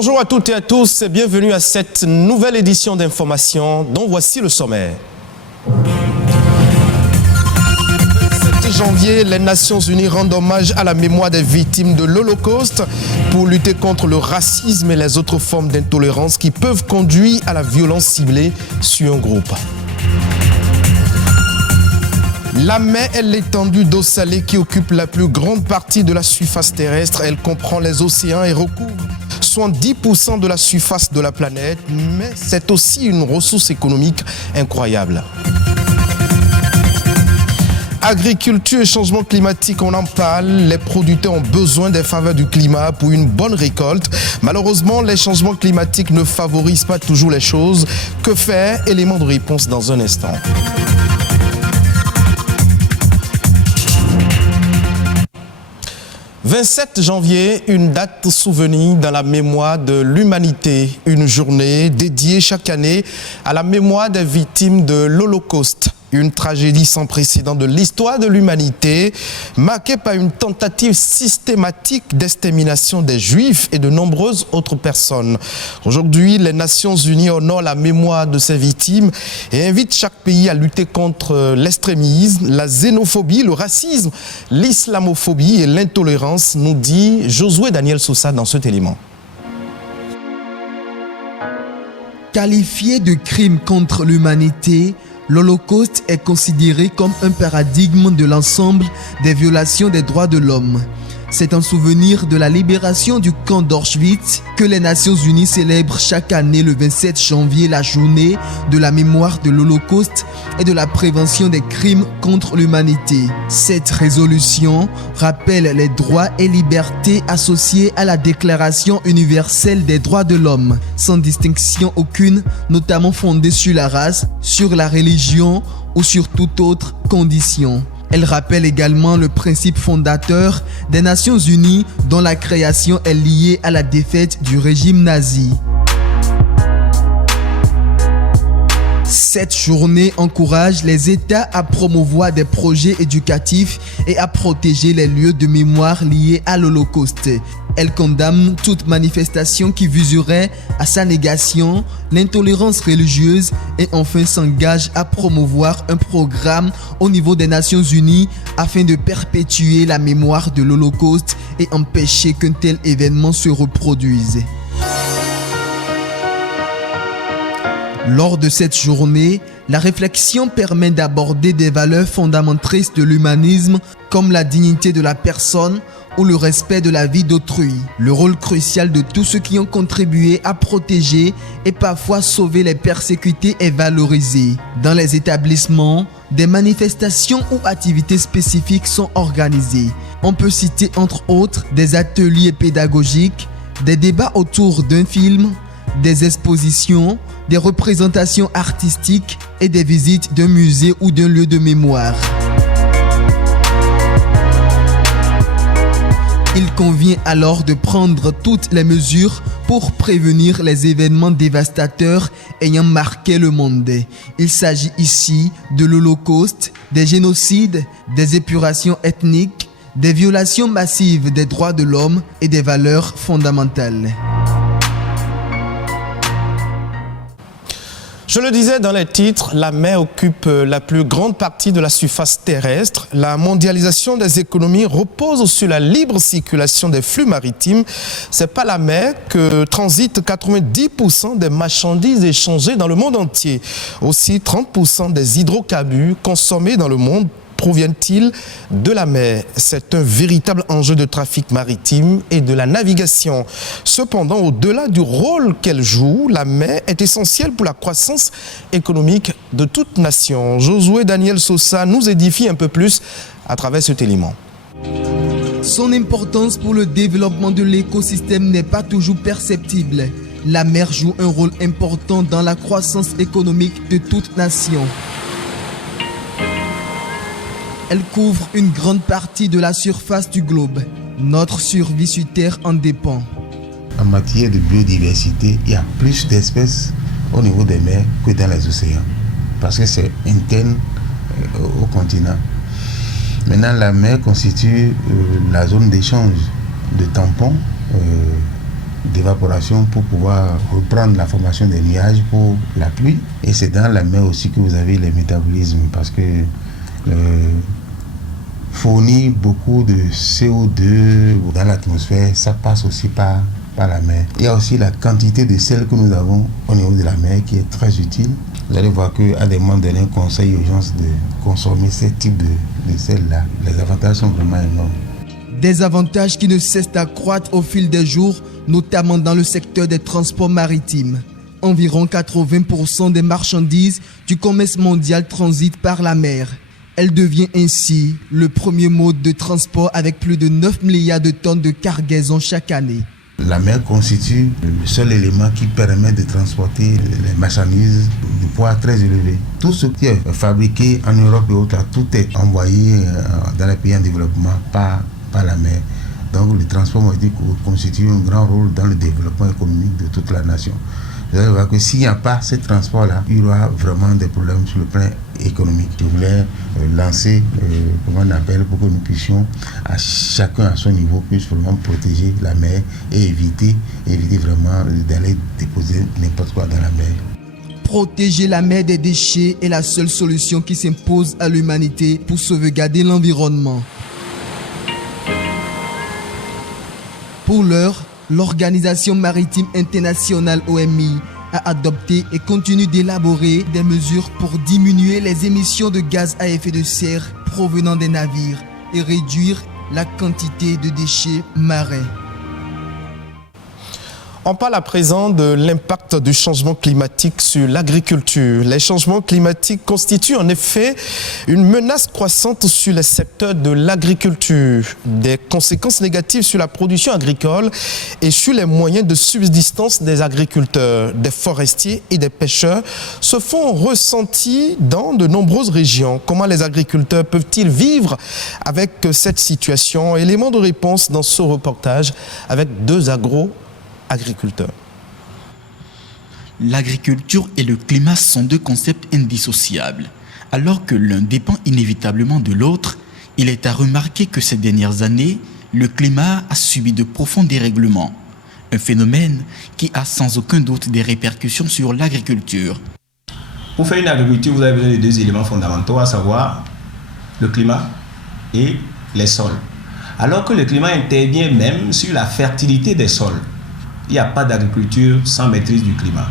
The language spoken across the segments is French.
Bonjour à toutes et à tous et bienvenue à cette nouvelle édition d'Information dont voici le sommaire. Le 7 janvier, les Nations Unies rendent hommage à la mémoire des victimes de l'Holocauste pour lutter contre le racisme et les autres formes d'intolérance qui peuvent conduire à la violence ciblée sur un groupe. La mer est l'étendue d'eau salée qui occupe la plus grande partie de la surface terrestre. Elle comprend les océans et recouvre 70% de la surface de la planète, mais c'est aussi une ressource économique incroyable. Agriculture et changement climatique, on en parle. Les producteurs ont besoin des faveurs du climat pour une bonne récolte. Malheureusement, les changements climatiques ne favorisent pas toujours les choses. Que faire? Élément de réponse dans un instant. « 27 janvier, une date souvenir dans la mémoire de l'humanité, une journée dédiée chaque année à la mémoire des victimes de l'Holocauste. Une tragédie sans précédent de l'histoire de l'humanité, marquée par une tentative systématique d'extermination des Juifs et de nombreuses autres personnes. Aujourd'hui, les Nations Unies honorent la mémoire de ces victimes et invitent chaque pays à lutter contre l'extrémisme, la xénophobie, le racisme, l'islamophobie et l'intolérance, nous dit Josué Daniel Sosa dans cet élément. Qualifié de crime contre l'humanité, l'Holocauste est considéré comme un paradigme de l'ensemble des violations des droits de l'homme. C'est en souvenir de la libération du camp d'Auschwitz que les Nations Unies célèbrent chaque année le 27 janvier la journée de la mémoire de l'Holocauste et de la prévention des crimes contre l'humanité. Cette résolution rappelle les droits et libertés associés à la Déclaration universelle des droits de l'homme, sans distinction aucune, notamment fondée sur la race, sur la religion ou sur toute autre condition. Elle rappelle également le principe fondateur des Nations Unies dont la création est liée à la défaite du régime nazi. Cette journée encourage les États à promouvoir des projets éducatifs et à protéger les lieux de mémoire liés à l'Holocauste. Elle condamne toute manifestation qui viserait à sa négation, l'intolérance religieuse et enfin s'engage à promouvoir un programme au niveau des Nations Unies afin de perpétuer la mémoire de l'Holocauste et empêcher qu'un tel événement se reproduise. Lors de cette journée, la réflexion permet d'aborder des valeurs fondatrices de l'humanisme comme la dignité de la personne ou le respect de la vie d'autrui. Le rôle crucial de tous ceux qui ont contribué à protéger et parfois sauver les persécutés est valorisé. Dans les établissements, des manifestations ou activités spécifiques sont organisées. On peut citer entre autres des ateliers pédagogiques, des débats autour d'un film, des expositions, des représentations artistiques et des visites d'un musée ou d'un lieu de mémoire. Il convient alors de prendre toutes les mesures pour prévenir les événements dévastateurs ayant marqué le monde. Il s'agit ici de l'Holocauste, des génocides, des épurations ethniques, des violations massives des droits de l'homme et des valeurs fondamentales. Je le disais dans les titres, la mer occupe la plus grande partie de la surface terrestre. La mondialisation des économies repose sur la libre circulation des flux maritimes. C'est par la mer que transitent 90% des marchandises échangées dans le monde entier. Aussi, 30% des hydrocarbures consommés dans le monde proviennent-ils de la mer? C'est un véritable enjeu de trafic maritime et de la navigation. Cependant, au-delà du rôle qu'elle joue, la mer est essentielle pour la croissance économique de toute nation. Josué Daniel Sosa nous édifie un peu plus à travers cet élément. Son importance pour le développement de l'écosystème n'est pas toujours perceptible. La mer joue un rôle important dans la croissance économique de toute nation. Elle couvre une grande partie de la surface du globe. Notre survie sur Terre en dépend. En matière de biodiversité, il y a plus d'espèces au niveau des mers que dans les océans. Parce que c'est interne au continent. Maintenant, la mer constitue la zone d'échange de tampons d'évaporation pour pouvoir reprendre la formation des nuages pour la pluie. Et c'est dans la mer aussi que vous avez les métabolismes, parce que fournir beaucoup de CO2 dans l'atmosphère, ça passe aussi par la mer. Il y a aussi la quantité de sel que nous avons au niveau de la mer qui est très utile. Vous allez voir qu'à des moments donnés, on conseille aux gens de consommer ce type de sel-là. Les avantages sont vraiment énormes. Des avantages qui ne cessent d'accroître au fil des jours, notamment dans le secteur des transports maritimes. Environ 80% des marchandises du commerce mondial transitent par la mer. Elle devient ainsi le premier mode de transport avec plus de 9 milliards de tonnes de cargaison chaque année. La mer constitue le seul élément qui permet de transporter les marchandises de poids très élevé. Tout ce qui est fabriqué en Europe et autres, tout est envoyé dans les pays en développement par la mer. Donc le transport maritime constitue un grand rôle dans le développement économique de toute la nation. Vous allez voir que s'il n'y a pas ce transport-là, il y aura vraiment des problèmes sur le plan économique. Je voulais lancer, comment on appelle, pour que nous puissions, à chacun à son niveau, puisse vraiment protéger la mer et éviter vraiment d'aller déposer n'importe quoi dans la mer. Protéger la mer des déchets est la seule solution qui s'impose à l'humanité pour sauvegarder l'environnement. Pour l'heure, l'Organisation maritime internationale OMI a adopté et continue d'élaborer des mesures pour diminuer les émissions de gaz à effet de serre provenant des navires et réduire la quantité de déchets marins. On parle à présent de l'impact du changement climatique sur l'agriculture. Les changements climatiques constituent en effet une menace croissante sur le secteur de l'agriculture. Des conséquences négatives sur la production agricole et sur les moyens de subsistance des agriculteurs, des forestiers et des pêcheurs se font ressentir dans de nombreuses régions. Comment les agriculteurs peuvent-ils vivre avec cette situation? Élément de réponse dans ce reportage avec deux agriculteurs. L'agriculture et le climat sont deux concepts indissociables. Alors que l'un dépend inévitablement de l'autre, il est à remarquer que ces dernières années, le climat a subi de profonds dérèglements. Un phénomène qui a sans aucun doute des répercussions sur l'agriculture. Pour faire une agriculture, vous avez besoin de deux éléments fondamentaux, à savoir le climat et les sols. Alors que le climat intervient même sur la fertilité des sols. Il n'y a pas d'agriculture sans maîtrise du climat.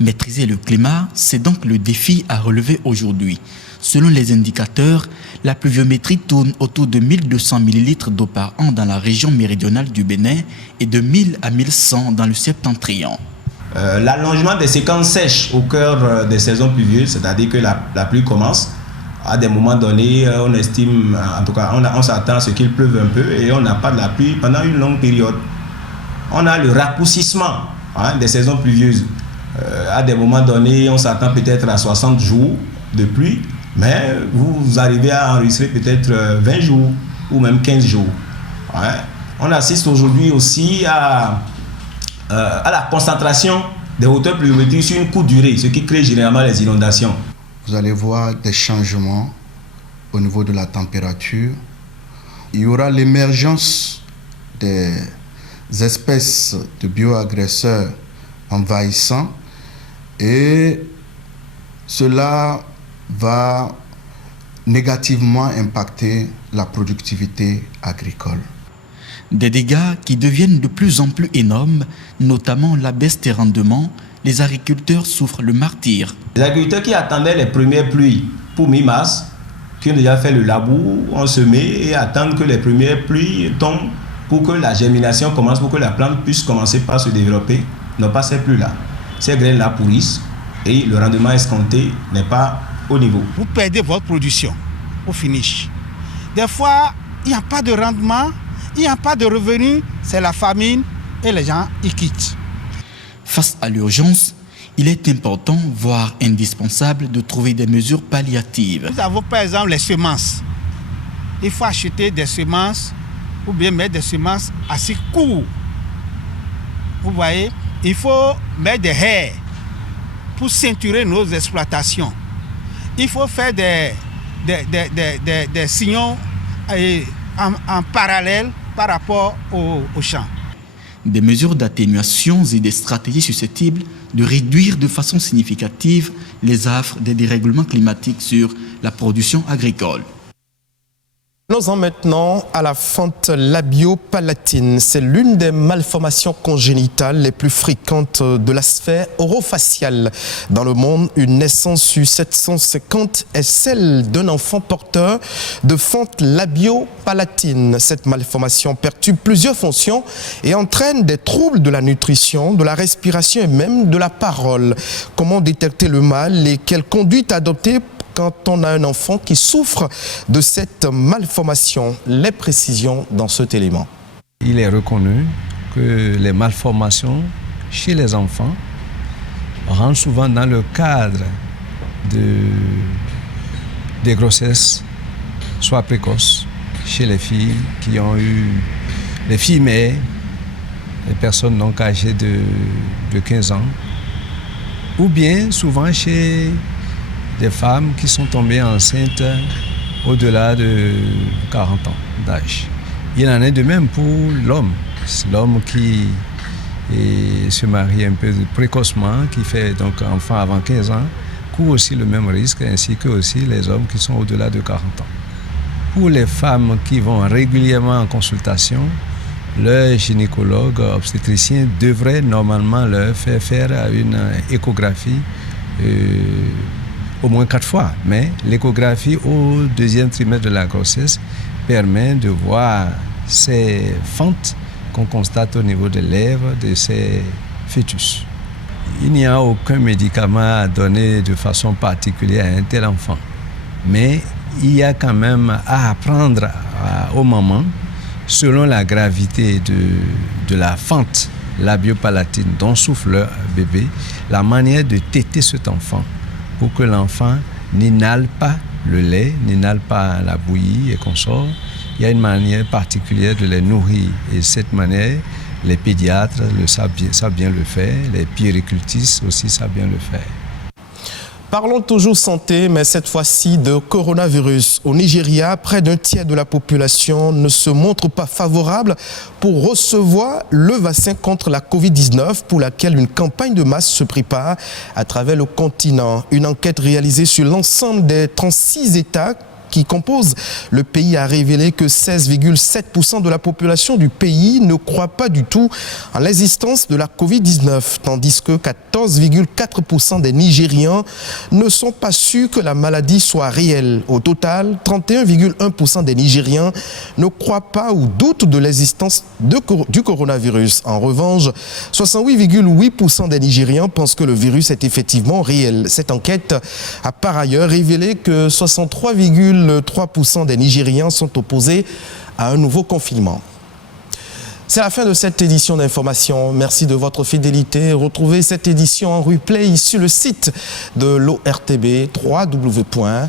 Maîtriser le climat, c'est donc le défi à relever aujourd'hui. Selon les indicateurs, la pluviométrie tourne autour de 1200 ml d'eau par an dans la région méridionale du Bénin et de 1000 à 1100 dans le septentrion. L'allongement des séquences sèches au cœur des saisons pluvieuses, c'est-à-dire que la pluie commence, à des moments donnés, on estime, en tout cas, on s'attend à ce qu'il pleuve un peu et on n'a pas de la pluie pendant une longue période. On a le raccourcissement des saisons pluvieuses. À des moments donnés, on s'attend peut-être à 60 jours de pluie, mais vous arrivez à enregistrer peut-être 20 jours ou même 15 jours. On assiste aujourd'hui aussi à la concentration des hauteurs pluviométriques sur une courte durée, ce qui crée généralement les inondations. Vous allez voir des changements au niveau de la température. Il y aura l'émergence des espèces de bioagresseurs envahissants et cela va négativement impacter la productivité agricole. Des dégâts qui deviennent de plus en plus énormes, notamment la baisse des rendements. Les agriculteurs souffrent le martyre. Les agriculteurs qui attendaient les premières pluies pour mi-mars, qui ont déjà fait le labour, ont semé et attendent que les premières pluies tombent pour que la germination commence, pour que la plante puisse commencer par se développer, n'ont pas ces pluies-là. Ces graines-là pourrissent et le rendement escompté n'est pas au niveau. Vous perdez votre production au finish. Des fois, il n'y a pas de rendement, il n'y a pas de revenus, c'est la famine et les gens y quittent. Face à l'urgence, il est important, voire indispensable, de trouver des mesures palliatives. Nous avons par exemple les semences. Il faut acheter des semences ou bien mettre des semences assez courtes. Vous voyez, il faut mettre des haies pour ceinturer nos exploitations. Il faut faire des sillons en parallèle par rapport aux champs. des mesures d'atténuation et des stratégies susceptibles de réduire de façon significative les affres des dérèglements climatiques sur la production agricole. Venons-en maintenant à la fente labio-palatine. C'est l'une des malformations congénitales les plus fréquentes de la sphère orofaciale. Dans le monde, une naissance sur 750 est celle d'un enfant porteur de fente labio-palatine. Cette malformation perturbe plusieurs fonctions et entraîne des troubles de la nutrition, de la respiration et même de la parole. Comment détecter le mal et quelles conduites adopter quand on a un enfant qui souffre de cette malformation? Les précisions dans cet élément. Il est reconnu que les malformations chez les enfants rentrent souvent dans le cadre des grossesses, soit précoces, chez les filles qui ont eu, les filles mères, les personnes donc âgées de 15 ans, ou bien souvent chez des femmes qui sont tombées enceintes au-delà de 40 ans d'âge. Il en est de même pour l'homme. L'homme qui se marie un peu précocement, qui fait donc enfant avant 15 ans, court aussi le même risque, ainsi que aussi les hommes qui sont au-delà de 40 ans. Pour les femmes qui vont régulièrement en consultation, leur gynécologue obstétricien devrait normalement leur faire une échographie au moins 4 fois. Mais l'échographie au 2e trimestre de la grossesse permet de voir ces fentes qu'on constate au niveau des lèvres de ces fœtus. Il n'y a aucun médicament à donner de façon particulière à un tel enfant. Mais il y a quand même à apprendre aux mamans, selon la gravité de la fente labio-palatine dont souffre leur bébé, la manière de téter cet enfant pour que l'enfant n'inhale pas le lait, n'inhale pas la bouillie et consort. Il y a une manière particulière de les nourrir et cette manière, les pédiatres savent bien le faire, les puéricultrices aussi savent bien le faire. Parlons toujours santé, mais cette fois-ci de coronavirus. Au Nigeria, près d'un tiers de la population ne se montre pas favorable pour recevoir le vaccin contre la Covid-19, pour laquelle une campagne de masse se prépare à travers le continent. Une enquête réalisée sur l'ensemble des 36 États qui compose le pays a révélé que 16,7% de la population du pays ne croit pas du tout en l'existence de la Covid-19, tandis que 14,4% des Nigérians ne sont pas sûrs que la maladie soit réelle. Au total, 31,1% des Nigérians ne croient pas ou doutent de l'existence du coronavirus. En revanche, 68,8% des Nigérians pensent que le virus est effectivement réel. Cette enquête a par ailleurs révélé que 63,3% des Nigérians sont opposés à un nouveau confinement. C'est la fin de cette édition d'information. Merci de votre fidélité. Retrouvez cette édition en replay sur le site de l'ORTB, www.ortb.bj.